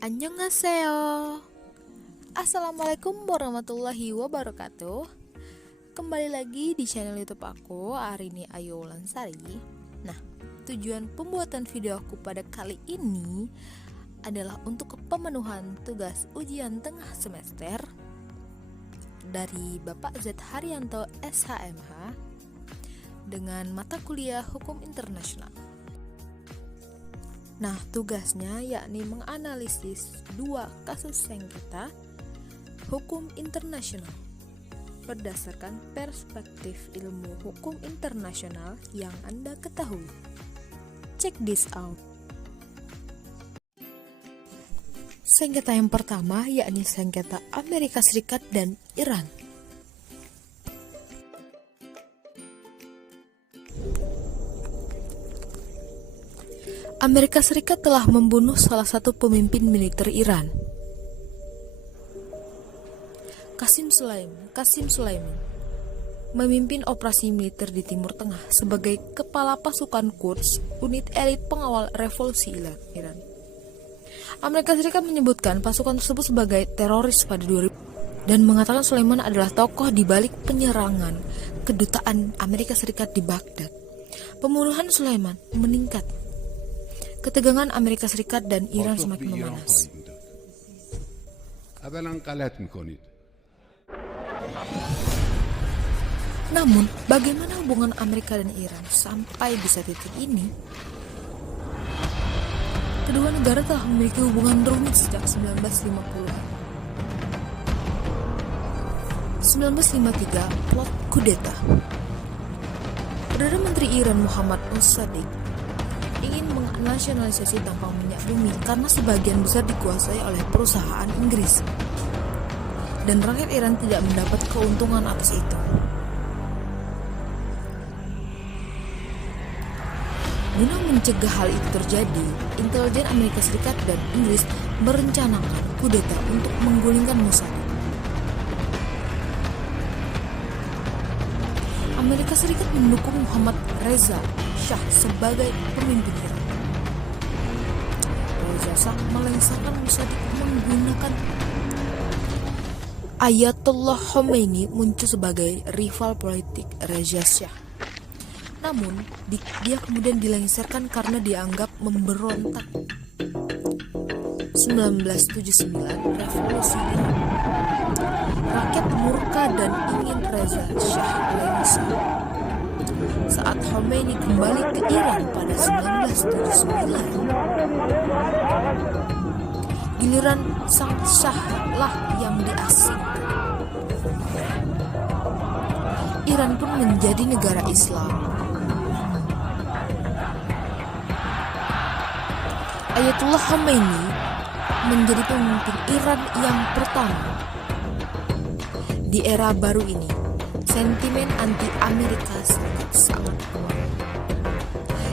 Annyeonghaseyo. Assalamualaikum warahmatullahi wabarakatuh. Kembali lagi di channel YouTube aku, Arini Ayu Lansari. Nah, tujuan pembuatan video aku pada kali ini adalah untuk pemenuhan tugas ujian tengah semester dari Bapak Z Haryanto SHMH dengan mata kuliah Hukum Internasional. Nah, tugasnya yakni menganalisis dua kasus sengketa hukum internasional berdasarkan perspektif ilmu hukum internasional yang Anda ketahui. Check this out. Sengketa yang pertama yakni sengketa Amerika Serikat dan Iran. Amerika Serikat telah membunuh salah satu pemimpin militer Iran, Qasim Sulaiman, memimpin operasi militer di Timur Tengah sebagai kepala pasukan Quds, unit elit pengawal revolusi Iran. Amerika Serikat menyebutkan pasukan tersebut sebagai teroris pada 2000 dan mengatakan Sulaiman adalah tokoh di balik penyerangan kedutaan Amerika Serikat di Baghdad. Pembunuhan Sulaiman meningkat. Ketegangan Amerika Serikat dan Iran semakin memanas. Namun, bagaimana hubungan Amerika dan Iran sampai bisa titik ini? Kedua negara telah memiliki hubungan rumit sejak 1950-an. 1953, plot kudeta. Perdana Menteri Iran Muhammad Mossadegh ingin menasionalisasi tambang minyak bumi karena sebagian besar dikuasai oleh perusahaan Inggris dan rakyat Iran tidak mendapat keuntungan atas itu. Guna mencegah hal itu terjadi, intelijen Amerika Serikat dan Inggris merencanakan kudeta untuk menggulingkan Mossadegh. Amerika Serikat mendukung Muhammad Reza Shah sebagai pemimpin Iran. Reza Shah melengsarkan Mossadegh menggunakan Ayatollah Khomeini muncul sebagai rival politik Reza Shah. Namun, dia kemudian dilengsarkan karena dianggap memberontak. 1979, revolusi Iran. Rakyat murka dan ingin Reza Shah lengser. Saat Khomeini kembali ke Iran pada 1979, giliran sang Shah lah yang diasingkan. Iran pun menjadi negara Islam. Ayatollah Khomeini menjadi pemimpin Iran yang pertama. Di era baru ini, sentimen anti-Amerika Serikat sangat kuat.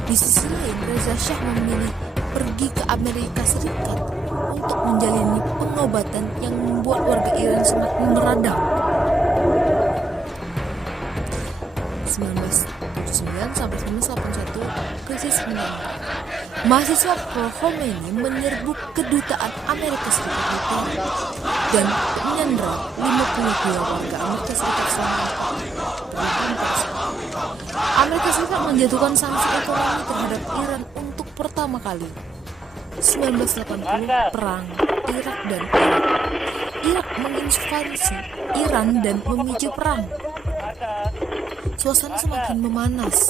Di sisi lain, Reza Shah memilih pergi ke Amerika Serikat untuk menjalani pengobatan yang membuat warga Iran semakin meradang. 1979 sampai 1981, krisis menembak. Mahasiswa pro-Khomeini menyerbu kedutaan Amerika Serikat di Tehran dan menyandra 52 warga Amerika Serikat selama 4 tahun. Amerika Serikat menjatuhkan sanksi ekonomi terhadap Iran untuk pertama kali. 1980, perang Irak dan Irak. Irak menginvasi Iran dan memicu perang. Suasana semakin memanas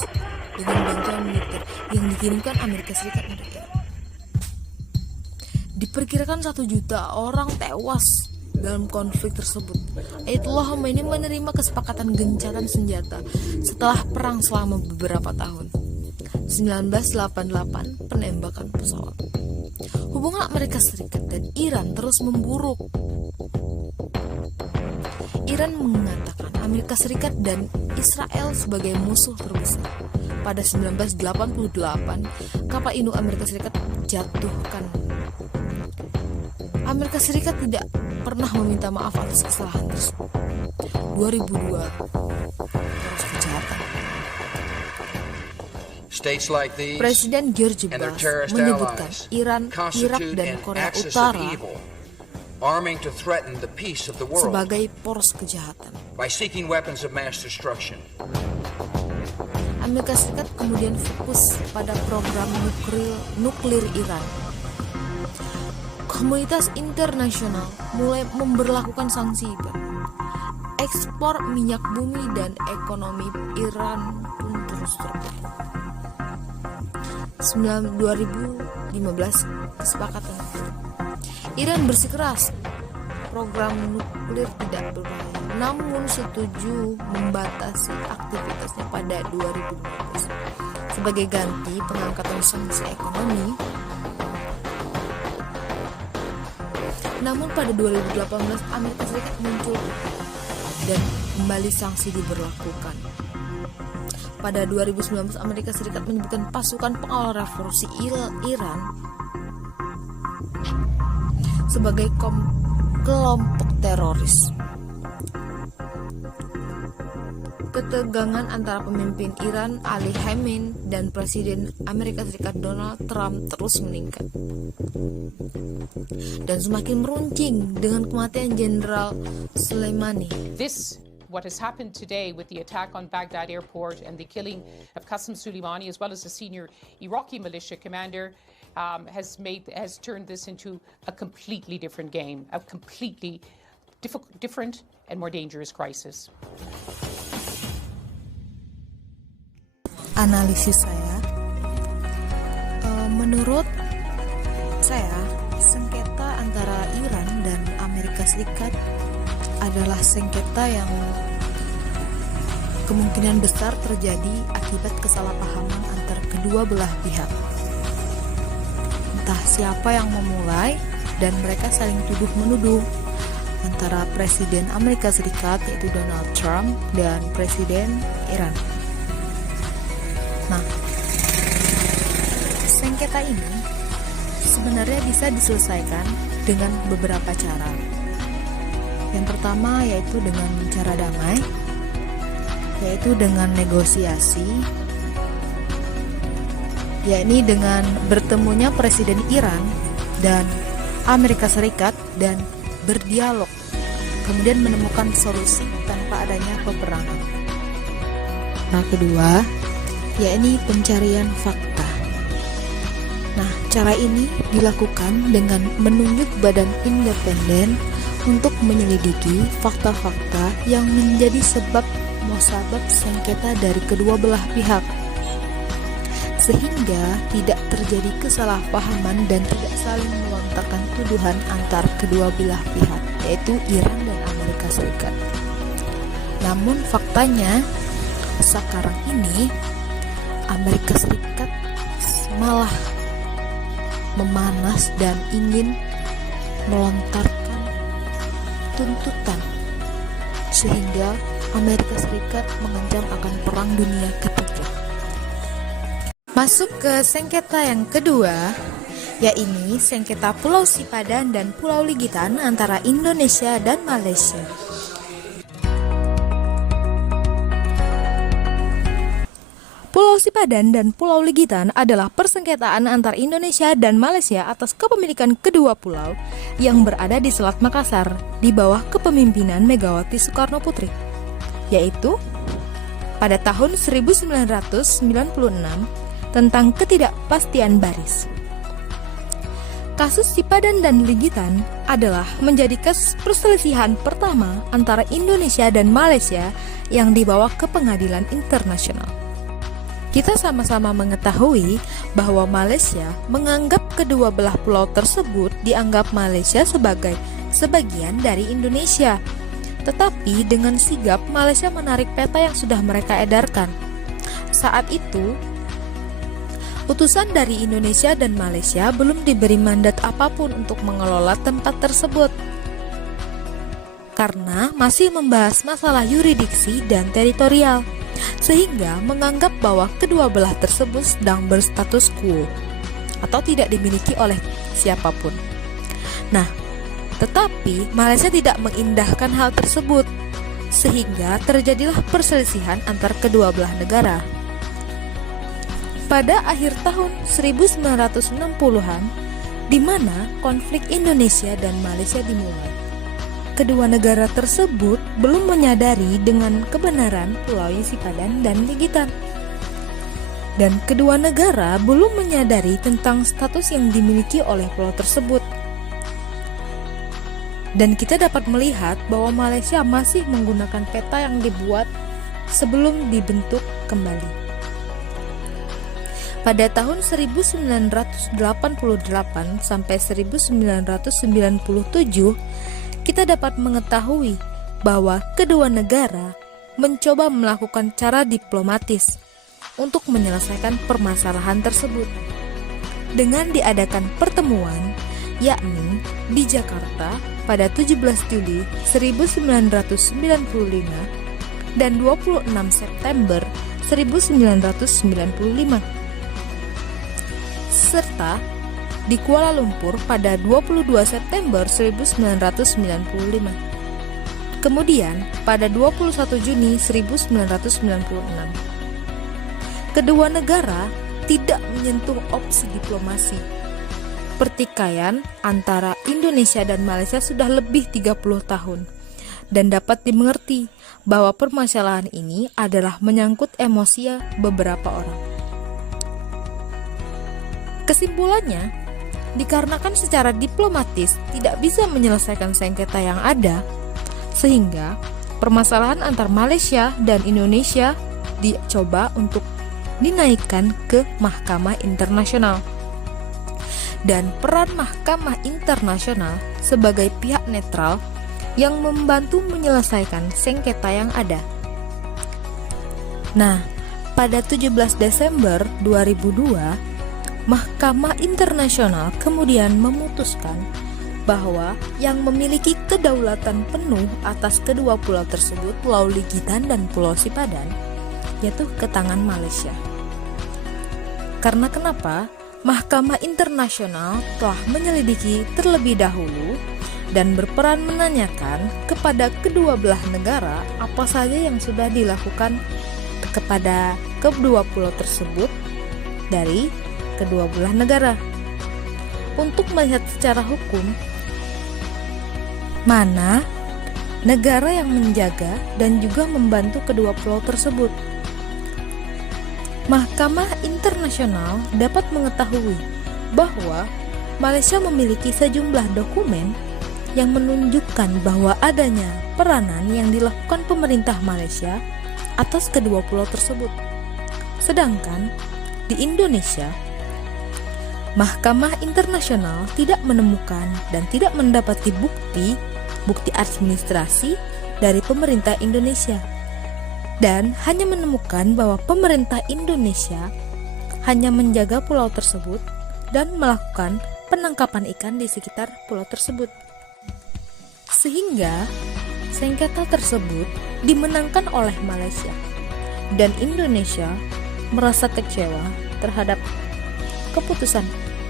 dengan bantuan militer yang dikirimkan Amerika Serikat untuk Iran. Diperkirakan 1 juta orang tewas dalam konflik tersebut. Ayatollah Khomeini menerima kesepakatan gencatan senjata setelah perang selama beberapa tahun. 1988, penembakan pesawat. Hubungan Amerika Serikat dan Iran terus memburuk. Iran mengatakan Amerika Serikat dan Israel sebagai musuh terbesar. Pada 1988, kapal induk Amerika Serikat jatuhkan. Amerika Serikat tidak pernah meminta maaf atas kesalahan tersebut. 2002, terus kejahatan. States like these Presiden George and their Bush terrorist menyebutkan allies Iran, Irak, constitute dan an Korea axis of Utara evil, arming to threaten the peace of the world sebagai poros kejahatan. by seeking weapons of mass destruction. Amerika Serikat kemudian fokus pada program nuklir Iran. Komunitas internasional mulai memberlakukan sanksi ekspor minyak bumi dan ekonomi Iran pun terus terpuruk. 2015 kesepakatan Iran bersikeras program nuklir tidak berbahaya, namun setuju membatasi aktivitasnya pada 2015. Sebagai ganti pengangkatan sanksi ekonomi, namun pada 2018 Amerika Serikat muncul dan kembali sanksi diberlakukan. Pada 2019 Amerika Serikat menyebutkan pasukan pengawal revolusi Iran sebagai kelompok teroris. Ketegangan antara pemimpin Iran Ali Khamenei dan Presiden Amerika Serikat Donald Trump terus meningkat dan semakin meruncing dengan kematian Jenderal Soleimani. What has happened today with the attack on Baghdad airport and the killing of Qasem Soleimani, as well as a senior Iraqi militia commander, has turned this into a completely different game, a completely different and more dangerous crisis. Analisis saya, menurut saya, sengketa antara Iran dan Amerika Serikat adalah sengketa yang kemungkinan besar terjadi akibat kesalahpahaman antar kedua belah pihak. Entah siapa yang memulai dan mereka saling tuduh-menuduh antara Presiden Amerika Serikat yaitu Donald Trump dan Presiden Iran. Nah, sengketa ini sebenarnya bisa diselesaikan dengan beberapa cara. Yang pertama yaitu dengan cara damai, yaitu dengan negosiasi, yakni dengan bertemunya Presiden Iran dan Amerika Serikat dan berdialog, kemudian menemukan solusi tanpa adanya peperangan. Nah, kedua, yakni pencarian fakta. Nah, cara ini dilakukan dengan menunjuk badan independen untuk menyelidiki fakta-fakta yang menjadi sebab musabab sengketa dari kedua belah pihak, sehingga tidak terjadi kesalahpahaman dan tidak saling melontarkan tuduhan antar kedua belah pihak, yaitu Iran dan Amerika Serikat. Namun faktanya, sekarang ini Amerika Serikat malah memanas dan ingin melontarkan tuntutan, sehingga Amerika Serikat mengancam akan perang dunia ketiga. Masuk ke sengketa yang kedua, yaitu sengketa Pulau Sipadan dan Pulau Ligitan antara Indonesia dan Malaysia. Pulau Sipadan dan Pulau Ligitan adalah persengketaan antar Indonesia dan Malaysia atas kepemilikan kedua pulau yang berada di Selat Makassar di bawah kepemimpinan Megawati Soekarno Putri, yaitu pada tahun 1996 tentang ketidakpastian baris. Kasus Sipadan dan Ligitan adalah menjadi kasus perselisihan pertama antara Indonesia dan Malaysia yang dibawa ke pengadilan internasional. Kita sama-sama mengetahui bahwa Malaysia menganggap kedua belah pulau tersebut dianggap Malaysia sebagai sebagian dari Indonesia. Tetapi dengan sigap Malaysia menarik peta yang sudah mereka edarkan. Saat itu, utusan dari Indonesia dan Malaysia belum diberi mandat apapun untuk mengelola tempat tersebut, karena masih membahas masalah yurisdiksi dan teritorial, sehingga menganggap bahwa kedua belah tersebut sedang berstatus quo atau tidak dimiliki oleh siapapun. Nah, tetapi Malaysia tidak mengindahkan hal tersebut, sehingga terjadilah perselisihan antar kedua belah negara. pada akhir tahun 1960-an, di mana konflik Indonesia dan Malaysia dimulai. Kedua negara tersebut belum menyadari dengan kebenaran Pulau Sipadan dan Ligitan. Dan kedua negara belum menyadari tentang status yang dimiliki oleh pulau tersebut. Dan kita dapat melihat bahwa Malaysia masih menggunakan peta yang dibuat sebelum dibentuk kembali. Pada tahun 1988 sampai 1997, kita dapat mengetahui bahwa kedua negara mencoba melakukan cara diplomatis untuk menyelesaikan permasalahan tersebut dengan diadakan pertemuan, yakni di Jakarta pada 17 Juli 1995 dan 26 September 1995, serta di Kuala Lumpur pada 22 September 1995. Kemudian pada 21 Juni 1996. Kedua negara tidak menyentuh opsi diplomasi. Pertikaian antara Indonesia dan Malaysia sudah lebih 30 tahun dan dapat dimengerti bahwa permasalahan ini adalah menyangkut emosi beberapa orang. Kesimpulannya, dikarenakan secara diplomatis tidak bisa menyelesaikan sengketa yang ada, sehingga permasalahan antar Malaysia dan Indonesia dicoba untuk dinaikkan ke Mahkamah Internasional. Dan peran Mahkamah Internasional sebagai pihak netral yang membantu menyelesaikan sengketa yang ada. Nah, pada 17 Desember 2002, Mahkamah Internasional kemudian memutuskan bahwa yang memiliki kedaulatan penuh atas kedua pulau tersebut, Pulau Ligitan dan Pulau Sipadan, yaitu ke tangan Malaysia. Karena kenapa? Mahkamah Internasional telah menyelidiki terlebih dahulu dan berperan menanyakan kepada kedua belah negara apa saja yang sudah dilakukan kepada kedua pulau tersebut dari kedua belah negara, untuk melihat secara hukum mana negara yang menjaga dan juga membantu kedua pulau tersebut. Mahkamah Internasional dapat mengetahui bahwa Malaysia memiliki sejumlah dokumen yang menunjukkan bahwa adanya peranan yang dilakukan pemerintah Malaysia atas kedua pulau tersebut. Sedangkan di Indonesia, Mahkamah Internasional tidak menemukan dan tidak mendapati bukti administrasi dari pemerintah Indonesia, dan hanya menemukan bahwa pemerintah Indonesia hanya menjaga pulau tersebut dan melakukan penangkapan ikan di sekitar pulau tersebut. Sehingga sengketa tersebut dimenangkan oleh Malaysia, dan Indonesia merasa kecewa terhadap keputusan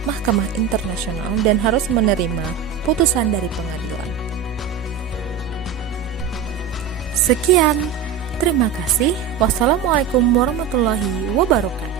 Mahkamah Internasional dan harus menerima putusan dari pengadilan. Sekian, terima kasih. Wassalamualaikum warahmatullahi wabarakatuh.